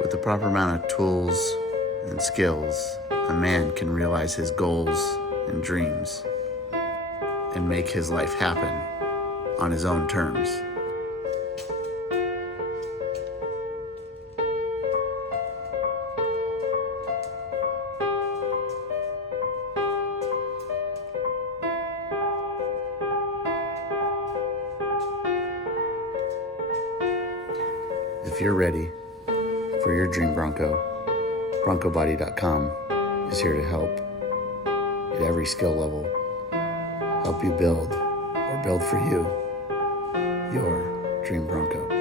With the proper amount of tools and skills, a man can realize his goals and dreams and make his life happen on his own terms. If you're ready for your dream Bronco, BroncoBody.com is here to help at every skill level, help you build or build for you your dream Bronco.